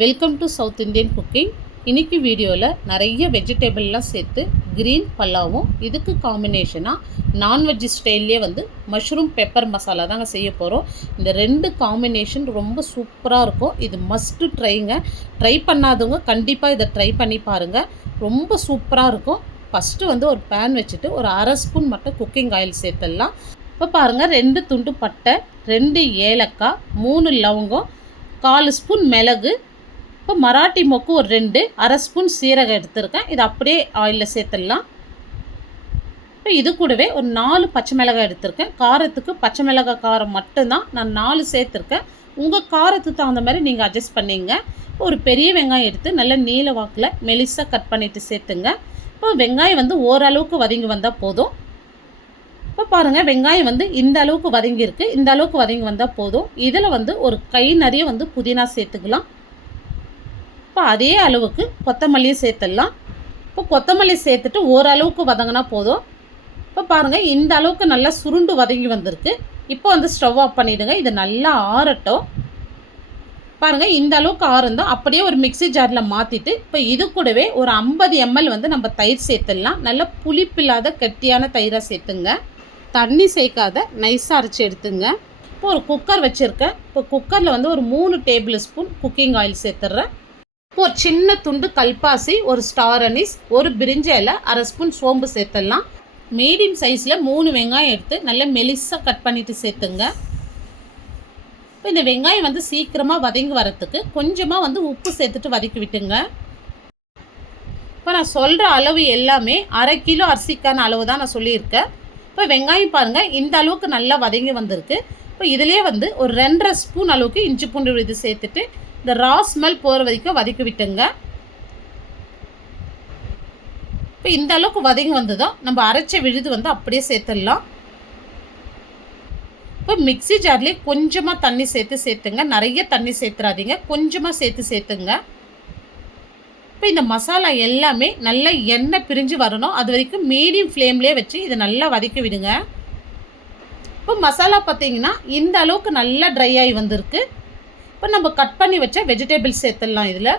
Welcome to south Indian cooking. இன்றைக்கி வீடியோவில் நிறைய வெஜிடபிள்லாம் சேர்த்து க்ரீன் பல்லாவும் இதுக்கு காம்பினேஷனாக நான்வெஜ் ஸ்டைல்லே மஷ்ரூம் பெப்பர் மசாலா தாங்க செய்ய போகிறோம். இந்த ரெண்டு காம்பினேஷன் ரொம்ப சூப்பராக இருக்கும். இது மஸ்ட்டு ட்ரைங்க. ட்ரை பண்ணாதவங்க கண்டிப்பாக இதை ட்ரை பண்ணி பாருங்கள். ரொம்ப சூப்பராக இருக்கும். ஃபஸ்ட்டு ஒரு பேன் வச்சுட்டு ஒரு அரை ஸ்பூன் மட்டும் குக்கிங் ஆயில் சேர்த்துடலாம். இப்போ பாருங்கள், 2 துண்டு பட்டை, 2 ஏலக்காய், 3 லவங்கம், 1/4 ஸ்பூன் மிளகு, இப்போ மராட்டி மொக்கு ஒரு 2, அரை ஸ்பூன் சீரகம் எடுத்துருக்கேன். இது அப்படியே ஆயிலில் சேர்த்துடலாம். இப்போ இது கூடவே ஒரு 4 பச்சை மிளகாய் எடுத்திருக்கேன். காரத்துக்கு பச்சை மிளகாய் காரம் மட்டும்தான் நான் 4 சேர்த்துருக்கேன். உங்கள் காரத்துக்கு தகுந்த மாதிரி நீங்கள் அட்ஜஸ்ட் பண்ணிங்க. ஒரு பெரிய வெங்காயம் எடுத்து நல்லா நீல வாக்கில் மெலிசாக கட் பண்ணிவிட்டு சேர்த்துங்க. இப்போ வெங்காயம் ஓரளவுக்கு வதங்கி வந்தால் போதும். இப்போ பாருங்கள், வெங்காயம் இந்த அளவுக்கு வதங்கியிருக்கு. இந்த அளவுக்கு வதங்கி வந்தால் போதும். இதில் ஒரு கை நிறைய புதினா சேர்த்துக்கலாம். இப்போ அதே அளவுக்கு கொத்தமல்லியும் சேர்த்துடலாம். இப்போ கொத்தமல்லி சேர்த்துட்டு ஓரளவுக்கு வதங்கினா போதும். இப்போ பாருங்கள், இந்த அளவுக்கு நல்லா சுருண்டு வதங்கி வந்திருக்கு. இப்போ ஸ்டவ் ஆஃப் பண்ணிவிடுங்க. இது நல்லா ஆறட்டும். பாருங்கள், இந்த அளவுக்கு ஆறுந்தோம். அப்படியே ஒரு மிக்ஸி ஜாரில் மாற்றிட்டு இப்போ இது கூடவே ஒரு 50 ml நம்ம தயிர் சேர்த்துடலாம். நல்லா புளிப்பில்லாத கெட்டியான தயிராக சேர்த்துங்க. தண்ணி சேர்க்காத நைஸாக அரைச்சி எடுத்துங்க. இப்போ ஒரு குக்கர் வச்சுருக்கேன். இப்போ குக்கரில் ஒரு 3 டேபிள் ஸ்பூன் குக்கிங் ஆயில் சேர்த்துட்றேன். இப்போ ஒரு சின்ன துண்டு கல்பாசி, ஒரு ஸ்டார் அனீஸ், ஒரு பிரிஞ்சி இலை, அரை ஸ்பூன் சோம்பு சேர்த்துடலாம். மீடியம் சைஸில் 3 வெங்காயம் எடுத்து நல்லா மெலிசாக கட் பண்ணிவிட்டு சேர்த்துங்க. இப்போ இந்த வெங்காயம் சீக்கிரமாக வதங்கி வரத்துக்கு கொஞ்சமாக உப்பு சேர்த்துட்டு வதக்கி விட்டுங்க. இப்போ நான் சொல்கிற அளவு எல்லாமே அரை கிலோ அரிசிக்கான அளவு தான் நான் சொல்லியிருக்கேன். இப்போ வெங்காயம் பாருங்கள், இந்த அளவுக்கு நல்லா வதங்கி வந்திருக்கு. இப்போ இதிலே ஒரு 2.5 ஸ்பூன் அளவுக்கு இஞ்சி பூண்டு விழுது சேர்த்துட்டு இந்த ரா ஸ்மெல் போகிற வரைக்கும் வதக்கி விட்டுங்க. இப்போ இந்த அளவுக்கு வதங்கி வந்ததும் நம்ம அரைச்ச விழுது அப்படியே சேர்த்துடலாம். இப்போ மிக்ஸி ஜார்லேயே கொஞ்சமாக தண்ணி சேர்த்துங்க. நிறைய தண்ணி சேர்த்துறாதீங்க, கொஞ்சமாக சேர்த்துங்க. இப்போ இந்த மசாலா எல்லாமே நல்லா எண்ணெய் பிரிஞ்சு வரணும். அது வரைக்கும் மீடியம் ஃப்ளேம்லேயே வச்சு இதை நல்லா வதக்கி விடுங்க. இப்போ மசாலா பார்த்திங்கன்னா இந்த அளவுக்கு நல்லா ட்ரை ஆகி வந்திருக்கு. இப்போ நம்ம கட் பண்ணி வச்ச வெஜிடபிள்ஸ் சேர்த்துடலாம். இதில்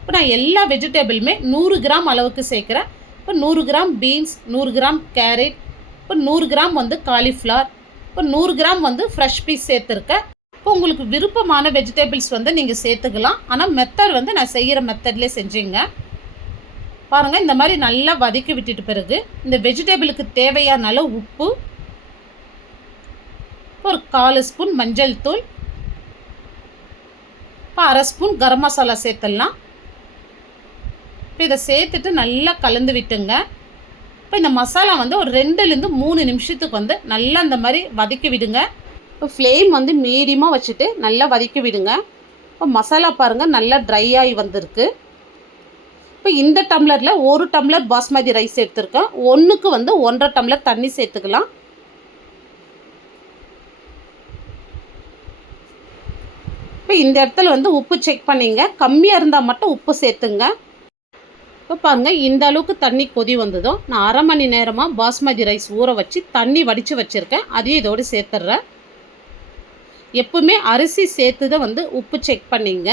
இப்போ நான் எல்லா வெஜிடபிளுமே 100 கிராம் அளவுக்கு சேர்க்குறேன். இப்போ 100 கிராம் பீன்ஸ், 100 கிராம் கேரட், இப்போ 100 கிராம் காலிஃப்ளவர், இப்போ 100 கிராம் ஃப்ரெஷ் பீஸ் சேர்த்துருக்கேன். இப்போ உங்களுக்கு விருப்பமான வெஜிடபிள்ஸ் நீங்கள் சேர்த்துக்கலாம். ஆனால் மெத்தட் நான் செய்கிற மெத்தட்லேயே செஞ்சுங்க. பாருங்கள், இந்த மாதிரி நல்லா வதக்கி விட்டுட்டு பிறகு இந்த வெஜிடபிளுக்கு தேவையான அளவு உப்பு, ஒரு 1/4 ஸ்பூன் மஞ்சள் தூள், இப்போ அரை ஸ்பூன் கரம் மசாலா சேர்த்துடலாம். இப்போ இதை சேர்த்துட்டு நல்லா கலந்து விட்டுங்க. இப்போ இந்த மசாலா ஒரு 2லேருந்து 3 நிமிஷத்துக்கு நல்லா இந்த மாதிரி வதக்கி விடுங்க. இப்போ ஃப்ளேம் மீடியமாக வச்சுட்டு நல்லா வதக்கி விடுங்க. இப்போ மசாலா பாருங்கள் நல்லா ட்ரை ஆகி வந்திருக்கு. இப்போ இந்த டம்ளரில் 1 டம்ளர் பாஸ்மதி ரைஸ் எடுத்துருக்கேன். ஒன்றுக்கு 1.5 டம்ளர் தண்ணி சேர்த்துக்கலாம். இப்போ இந்த இடத்துல உப்பு செக் பண்ணிங்க. கம்மியாக இருந்தால் மட்டும் உப்பு சேர்த்துங்க. இப்போ பாருங்கள், இந்த அளவுக்கு தண்ணி கொதி வந்ததும் நான் அரை மணி நேரமாக பாஸ்மதி ரைஸ் ஊற வச்சு தண்ணி வடித்து வச்சுருக்கேன். அதையும் இதோடு சேர்த்துட்றேன். எப்பவுமே அரிசி சேர்த்து தான் உப்பு செக் பண்ணிங்க.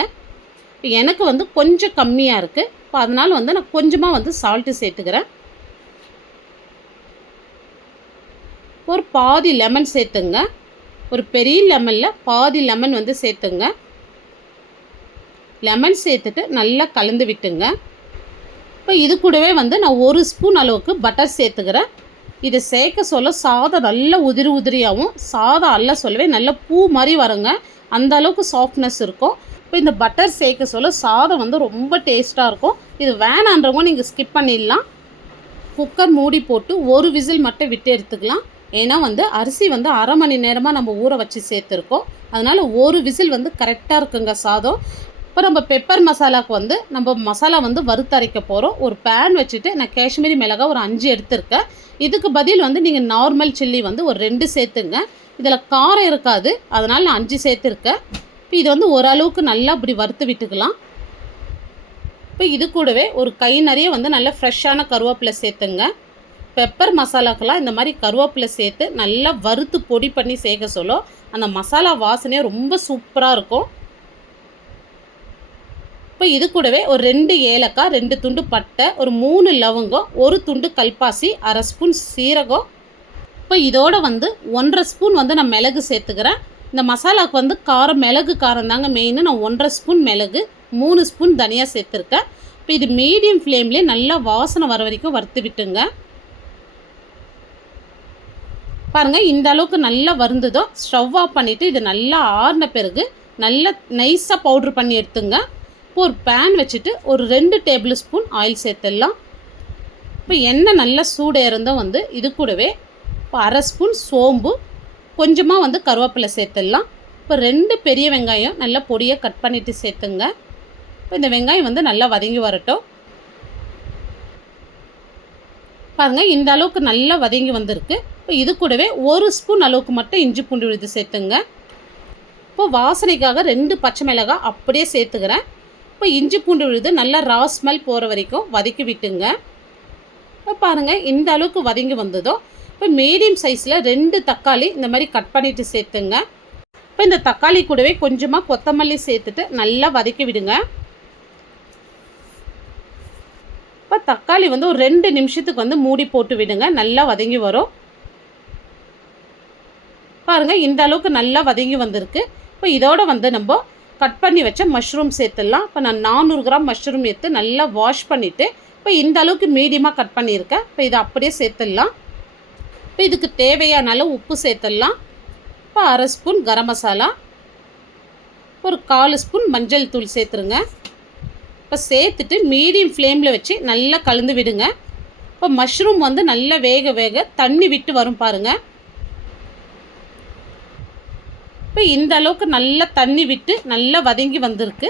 இப்போ எனக்கு கொஞ்சம் கம்மியாக இருக்குது. இப்போ அதனால் நான் கொஞ்சமாக சால்ட்டு சேர்த்துக்கிறேன். ஒரு பாதி லெமன் சேர்த்துங்க. ஒரு பெரிய லெமனில் பாதி லெமன் சேர்த்துங்க. லெமன் சேர்த்துட்டு நல்லா கலந்து விட்டுங்க. இப்போ இது கூடவே நான் 1 ஸ்பூன் அளவுக்கு பட்டர் சேர்த்துக்கிறேன். இதை சேர்க்க சொல்ல சாதம் நல்லா உதிரியாகவும், சாதம் அல்ல சொல்லவே நல்ல பூ மாதிரி வருங்க. அந்த அளவுக்கு சாஃப்ட்னஸ் இருக்கும். இப்போ இந்த பட்டர் சேர்க்க சொல்ல சாதம் ரொம்ப டேஸ்ட்டாக இருக்கும். இது வேணான்றவங்க நீங்கள் ஸ்கிப் பண்ணிடலாம். குக்கர் மூடி போட்டு ஒரு விசில் மட்டும் விட்டு எடுத்துக்கலாம். ஏன்னா அரிசி அரை மணி நேரமாக நம்ம ஊற வச்சு சேர்த்துருக்கோம். அதனால் ஒரு விசில் கரெக்டாக இருக்குங்க சாதம். இப்போ நம்ம பெப்பர் மசாலாவுக்கு நம்ம மசாலா வறுத்தரைக்க போகிறோம். ஒரு பேன் வச்சுட்டு நான் காஷ்மீரி மிளகாய் ஒரு 5 எடுத்துருக்கேன். இதுக்கு பதில் நீங்கள் நார்மல் சில்லி ஒரு 2 சேர்த்துங்க. இதில் காரம் இருக்காது, அதனால் நான் 5 சேர்த்துருக்கேன். இப்போ இது ஓரளவுக்கு நல்லா இப்படி வறுத்து விட்டுக்கலாம். இப்போ இது கூடவே ஒரு கை நிறைய நல்லா ஃப்ரெஷ்ஷான கருவேப்பிலை சேர்த்துங்க. பெப்பர் மசாலாக்கெல்லாம் இந்த மாதிரி கருவேப்பிலை சேர்த்து நல்லா வறுத்து பொடி பண்ணி சேர்க்க சொல்லும். அந்த மசாலா வாசனையே ரொம்ப சூப்பராக இருக்கும். இப்போ இது கூடவே ஒரு 2 ஏலக்காய், 2 துண்டு பட்டை, ஒரு 3 லவங்கம், 1 துண்டு கல்பாசி, 1/2 ஸ்பூன் சீரகம். இப்போ இதோட வந்து 1/2 ஸ்பூன் வந்து நான் மிளகு சேர்த்துக்கிறேன். இந்த மசாலாவுக்கு வந்து காரம், மிளகு காரம் தாங்க மெயின். நான் 1/2 ஸ்பூன் மிளகு, 3 ஸ்பூன் தனியாக சேர்த்துருக்கேன். இப்போ இது மீடியம் ஃப்ளேம்லேயே நல்லா வாசனை வர வரைக்கும் வறுத்து விட்டுங்க. பாருங்கள், இந்த அளவுக்கு நல்லா வருந்ததோ ஸ்டவ் ஆஃப் பண்ணிவிட்டு இது நல்லா ஆறின பிறகு நல்லா நைஸாக பவுட்ரு பண்ணி எடுத்துங்க. இப்போ ஒரு பேன் வச்சுட்டு ஒரு 2 டேபிள் ஸ்பூன் ஆயில் சேர்த்துடலாம். இப்போ எண்ணெய் நல்லா சூடேறந்தும் வந்து இது கூடவே இப்போ 1/2 ஸ்பூன் சோம்பு, கொஞ்சமாக வந்து கருவேப்பிலை சேர்த்துடலாம். இப்போ 2 பெரிய வெங்காயம் நல்லா பொடியாக கட் பண்ணிவிட்டு சேர்த்துங்க. இப்போ இந்த வெங்காயம் வந்து நல்லா வதங்கி வரட்டும். பாருங்கள், இந்த அளவுக்கு நல்லா வதங்கி வந்திருக்கு. இப்போ இது கூடவே 1 ஸ்பூன் அளவுக்கு மட்டும் இஞ்சி பூண்டு விழுது சேர்த்துங்க. இப்போ வாசனைக்காக 2 பச்சை மிளகாய் அப்படியே சேர்த்துக்கிறேன். இப்போ இஞ்சி பூண்டு விழுது நல்லா ரா ஸ்மெல் போகிற வரைக்கும் வதக்கி விட்டுங்க. இப்போ பாருங்கள், இந்த அளவுக்கு வதங்கி வந்ததோ இப்போ மீடியம் சைஸில் 2 தக்காளி இந்த மாதிரி கட் பண்ணிவிட்டு சேர்த்துங்க. இப்போ இந்த தக்காளி கூடவே கொஞ்சமாக கொத்தமல்லி சேர்த்துட்டு நல்லா வதக்கி விடுங்க. இப்போ தக்காளி வந்து ஒரு 2 நிமிஷத்துக்கு வந்து மூடி போட்டு விடுங்க, நல்லா வதங்கி வரும். பாருங்கள், இந்த அளவுக்கு நல்லா வதங்கி வந்திருக்கு. இப்போ இதோட வந்து நம்ம கட் பண்ணி வச்ச மஷ்ரூம் சேர்த்துடலாம். இப்போ நான் 400 கிராம் மஷ்ரூம் எடுத்து நல்லா வாஷ் பண்ணிவிட்டு இப்போ இந்த அளவுக்கு மீடியமாக கட் பண்ணியிருக்கேன். இப்போ இதை அப்படியே சேர்த்துடலாம். இப்போ இதுக்கு தேவையான அளவு உப்பு சேர்த்துடலாம். இப்போ 1/2 ஸ்பூன் கரம் மசாலா, ஒரு 1/4 ஸ்பூன் மஞ்சள் தூள் சேர்த்துருங்க. இப்போ சேர்த்துட்டு மீடியம் ஃப்ளேமில் வச்சு நல்லா கலந்து விடுங்க. இப்போ மஷ்ரூம் வந்து நல்லா வேக வேக தண்ணி விட்டு வரும் பாருங்கள். இப்போ இந்த அளவுக்கு நல்லா தண்ணி விட்டு நல்லா வதங்கி வந்திருக்கு.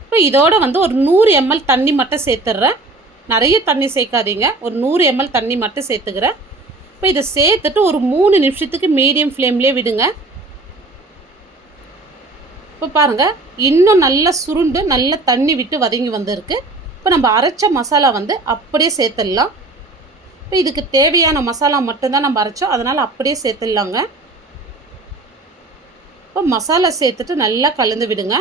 இப்போ இதோட வந்து ஒரு 100 ml தண்ணி மட்டும் சேர்த்துட்றேன். நிறைய தண்ணி சேர்க்காதீங்க, ஒரு 100 ml தண்ணி மட்டும் சேர்த்துக்கிறேன். இப்போ இதை சேர்த்துட்டு ஒரு 3 நிமிஷத்துக்கு மீடியம் ஃப்ளேம்லேயே விடுங்க. இப்போ பாருங்கள், இன்னும் நல்லா சுருண்டு நல்லா தண்ணி விட்டு வதங்கி வந்திருக்கு. இப்போ நம்ம அரைச்ச மசாலா வந்து அப்படியே சேர்த்துடலாம். இப்போ இதுக்கு தேவையான மசாலா மட்டும்தான் நம்ம அரைச்சோம், அதனால் அப்படியே சேர்த்துடலாங்க. இப்போ மசாலா சேர்த்துட்டு நல்லா கலந்து விடுங்க.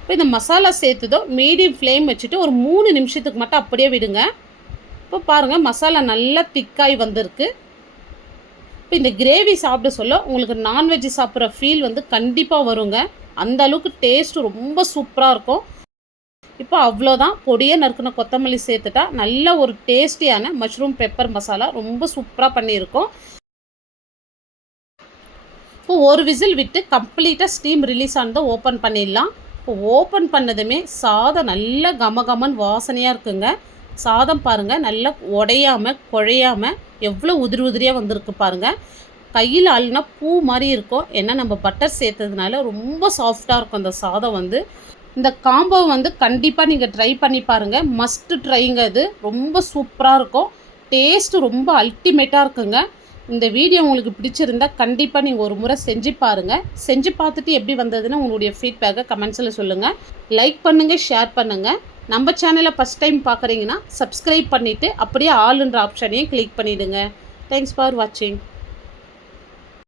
இப்போ இந்த மசாலா சேர்த்துதோ மீடியம் ஃப்ளேம் வச்சுட்டு ஒரு 3 நிமிஷத்துக்கு மட்டும் அப்படியே விடுங்க. இப்போ பாருங்கள், மசாலா நல்லா திக்காய் வந்திருக்கு. இப்போ இந்த கிரேவி சாப்பிட சொல்ல உங்களுக்கு நான்வெஜ் சாப்பிட்ற ஃபீல் வந்து கண்டிப்பாக வருங்க. அந்த அளவுக்கு டேஸ்ட்டு ரொம்ப சூப்பராக இருக்கும். இப்போ அவ்வளோதான், பொடியை நறுக்கின கொத்தமல்லி சேர்த்துட்டா நல்ல ஒரு டேஸ்டியான மஷ்ரூம் பெப்பர் மசாலா ரொம்ப சூப்பராக பண்ணியிருக்கோம். இப்போ ஒரு விசில் விட்டு கம்ப்ளீட்டாக ஸ்டீம் ரிலீஸ் ஆனதை ஓப்பன் பண்ணிடலாம். இப்போ ஓப்பன் பண்ணதுமே சாதம் நல்லா கமகமன் வாசனையாக இருக்குங்க. சாதம் பாருங்கள், நல்லா உடையாமல் குழையாமல் எவ்வளோ உதிரி உதிரியாக வந்திருக்கு பாருங்கள். கையில் அள்ளினா பூ மாதிரி இருக்கும். ஏன்னா நம்ம பட்டர் சேர்த்ததுனால ரொம்ப சாஃப்டாக இருக்கும் அந்த சாதம் வந்து. இந்த காம்போ வந்து கண்டிப்பாக நீங்கள் ட்ரை பண்ணி பாருங்கள், மஸ்ட்டு ட்ரைங்க. இது ரொம்ப சூப்பராக இருக்கும், டேஸ்ட்டு ரொம்ப அல்டிமேட்டாக இருக்குங்க. இந்த வீடியோ உங்களுக்கு பிடிச்சிருந்தா கண்டிப்பாக நீங்கள் ஒரு முறை செஞ்சு பாருங்கள். செஞ்சு பார்த்துட்டு எப்படி வந்ததுன்னு உங்களுடைய ஃபீட்பேக்கை கமெண்ட்ஸில் சொல்லுங்கள். லைக் பண்ணுங்கள், ஷேர் பண்ணுங்கள். நம்ம சேனலை ஃபஸ்ட் டைம் பார்க்குறீங்கன்னா சப்ஸ்கிரைப் பண்ணிவிட்டு அப்படியே ஆல்ன்ற ஆப்ஷனையும் கிளிக் பண்ணிவிடுங்க. தேங்க்ஸ் ஃபார் வாட்சிங்.